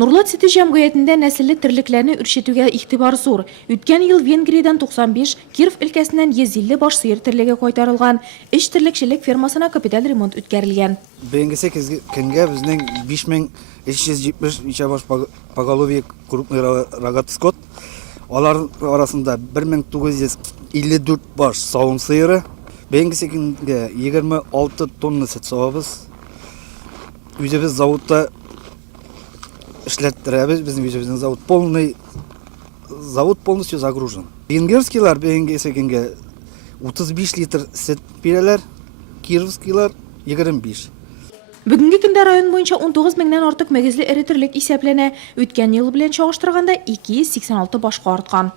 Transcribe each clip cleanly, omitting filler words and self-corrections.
Нурлат сети җәмгыятендә нәселле терлекләрне үрчетүгә игътибар зур. Үткән ел Венгриядән 95, Киров өлкәсеннән 150 баш сыер терлеге кайтарылган. Эш терлекчелек фермасына капиталь ремонт үткәрелгән. Бәйгесе көнгә безнең 5370 ичә баш поголовье крупный рогатый скот. Алар арасында 1954 баш савым сыеры. Бәйгесе көнгә 26 тонна сөт савабыз. Үзебез заводта эшләттерәбез, безнең үзебезнең завод полностью загружен. Венгерскийлар бәйгесе көнгә 35 литр сөт бирәләр, кировскийлар 25. Бүгенге көндә район буенча 19 меңнән артык мөгезле эре терлек исәпләнә. Үткән ел белән чагыштырганда 286 башка арткан.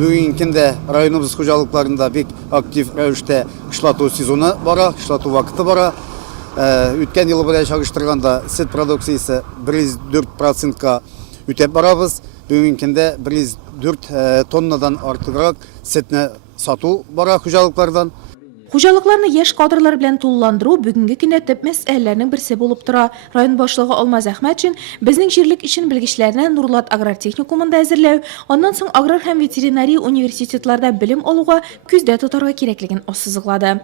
Бүгенге көндә районыбыз хуҗалыкларында бик актив рәвештә эшләтү сезоны бара, эшләтү вакыты бара. Үткән ел белән чагыштырганда сөт продукциясе 104%-ка үтәп барабыз. Бүгенге көндә 104 тоннадан артыграк сөтне сату бара хуҗалыклардан. Хуҗалыкларны яшь кадрлар белән тулыландыру бүгенге көндә төп мәсьәләләрнең берсе булып тора. Район башлыгы Алмаз Әхмәтшин безнең җирлек өчен белгечләрне Нурлат агротехникумында әзерләү, аннан соң аграр һәм ветеринария университетларда белем алуга күздә тотарга кирәклеген ассызыклады.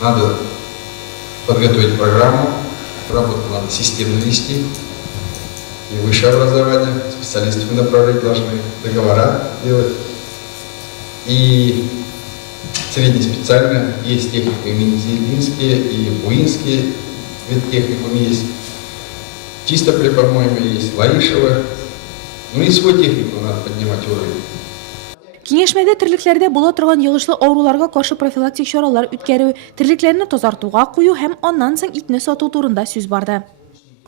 Надо подготовить программу, работу надо системно вести, и высшее образование, специалисты в направлении должны договора делать, и среднеспециально есть техника и Мензелинские, и Буинские веттехникумы есть, Чистополе, по-моему, есть, Лаишево, ну и свой технику надо поднимать уровень. Киңәшмәдә терлекләрдә була торган йогышлы авыруларга каршы профилактик чаралар үткәрү, терлекләрне тазартуга кую һәм аннан соң итне сату турында сүз барды.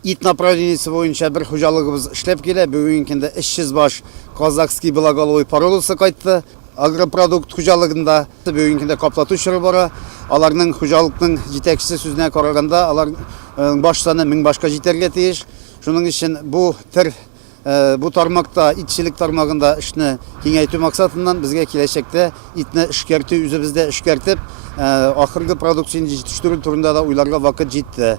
Ит направлениесе буенча бер хуҗалыгыбыз эшләп килә. Бүгенге көндә 300 баш казахский белоголовый породасы кайтты. Агропродукт хуҗалыгында бүгенге көндә каплату чоры бара. Аларның хуҗалыкның җитәкчесе сүзенә караганда, алар баш саны 1000 башка җитәргә тиеш. Шуның өчен бу тармакта, итчелек тармагында эшне киңәйтү максатыннан безгә киләчәктә итне эшкәртү, үзебездә эшкәртеп, ахыргы продукцияне җитештерү турында да уйларга вакыт җитте.